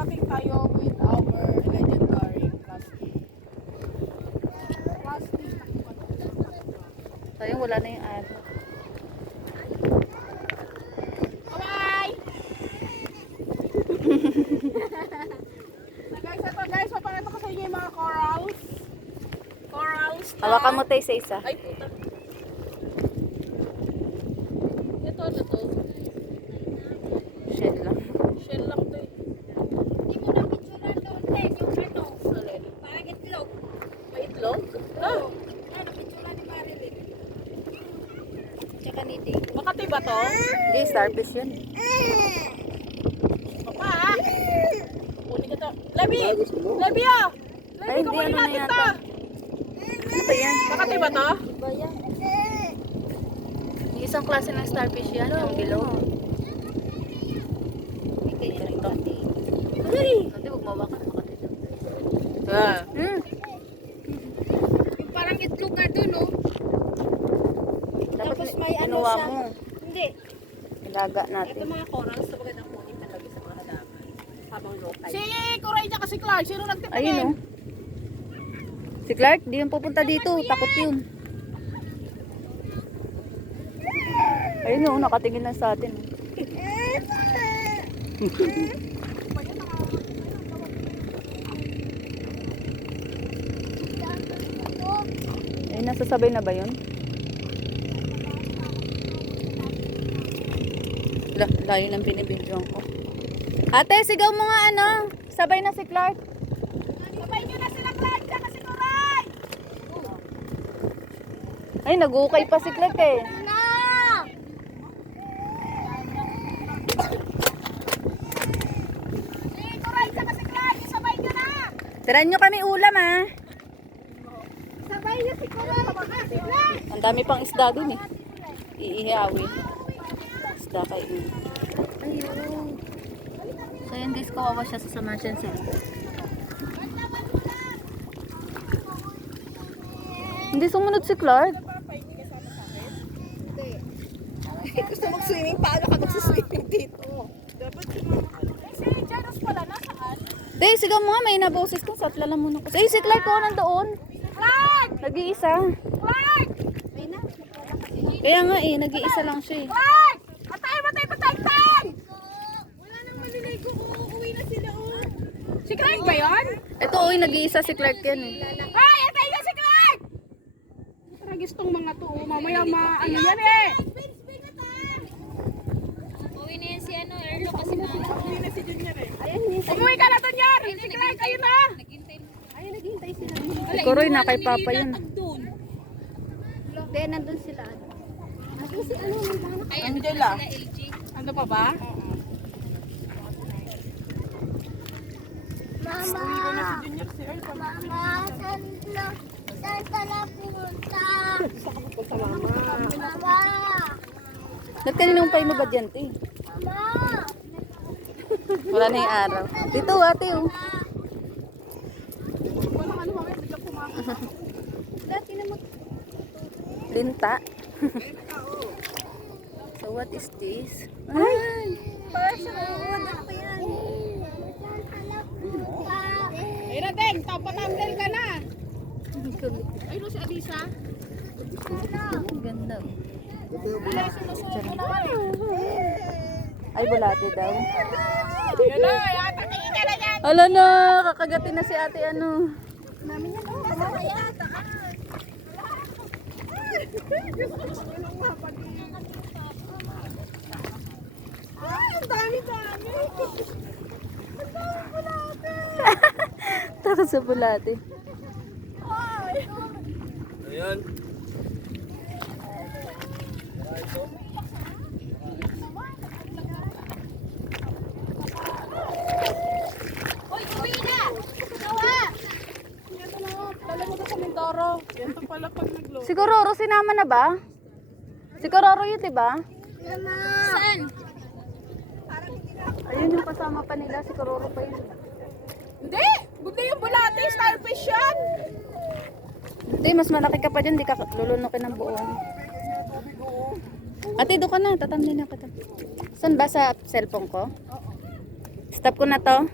nakarating tayo with our legendary Class A. Class A. Sayang wala na yung araw. Bye! Guys, ito guys, papakita ko sa inyo yung mga corals. Corals na... Hawakan mo tayo sa isa. Ay, puta. Ito, ano to? Shell lang. Shell lang to eh. Hindi mo na picturean doon din, yung ano, Alin? parang itlog. May itlog? Ah, Ano, picturean ni Marilyn. Tsaka ni Dave. Makati ba to? Hindi, starfish yun. Papa, kunin ko to. Lebi! Lebi ah! Ay, Lebi, hindi, kukunin ano na natin yata. to. Ano ba yan? Makati ba to? Iba yan. Yung isang klase ng starfish yan, yung below. May ganyan rin pati. Hindi, huwag mawakan. Makati daw. Ah. Yung parang itlog nga doon, oh. Dapat Tapos may ano kinuha siya. mo. Hindi. Ilaga Ito natin. mga corals na magandang kunin talaga sa mga halaman. Habang low tide. Si Coray niya kasi Clark, sino nagtitingin? Ayun oh. Si Clark, di yung pupunta dito. Takot yun. Ayun oh, nakatingin na sa atin. Ayun, nasasabay na ba yun? Layo ng binibidyoan ko. Ate, sigaw mo nga ano. Sabay na si Clark. Sabay niyo na sila Clark, tsaka si Coray! Ay, nag-ukay pa si Clark eh. Na! Si Coray, tsaka si Clark, sabay niyo na! Tiran nyo kami ulam ah. Sabay niyo si Kuray. Si Clark. Ang dami pang isda dun eh. Iihawin. Isda kayo. Ayun. So yun guys, kawawa siya sa samahan siya sa Hindi sumunod si Clark. Gusto mag-swimming, paano ka mag-swimming dito? Dapat si Janos pala, nasaan? Day, sigaw mo nga, may naboses ko. Satla lang muna ko. Ay, si Clark ko nandoon. Clark! Nag-iisa. Clark! Kaya nga eh, nag-iisa lang siya eh. Clark! Patay, patay, patay, patay! Wala nang maliligo. Uuwi na sila, oh. Si Clark ba yun? Ito oy, nag-iisa si Clark yan eh. Ay, atay yun si Clark! Tragis tong mga to, mamaya ano yan eh! Uwi na yan si ano, Erlo kasi na. Umuwi ka na doon yan! Si Clark, ayun na! Ayun, naghihintay sila. Si Kuroy na kay Papa yun. Hindi, nandun sila. Ay, si ano, nandun. Ay, Angela. Ano pa ba? Mama! Mama, saan ka na pumunta? Mama! Ba't kaninong pa inubad yan, te? Mama! Wala na yung araw. Dito, ate, oh. Dati na Linta. So, what is this? Ay! Parsa, ano pa yan? Ayun na, Deng! Tapatanggal ka na! Ayun si Alisa. Ang ganda. Wala, sinusunod mo naman eh. Ay, bulate daw. Ayun na, yata tingin ka na yan! Ala na, kakagatin na si ate ano. Ay, ang dami-dami! Takot sa bulate. Ayan. Uy, uwi na! Tawa! Yan na, dala mo na sa Mindoro. Yan to pala pag nag-low. Si Kororo sinama na ba? Si Kororo yun, diba? Mama! Saan? Ayun yung kasama pa nila, si Kororo pa yun. Hindi! Hindi yung bulate, starfish yan! Hindi, mas malaki ka pa dyan, di ka lulunukin ng buo. Ate, doon ka na, tatamlin na kita. Saan ba sa cellphone ko? Stop ko na to.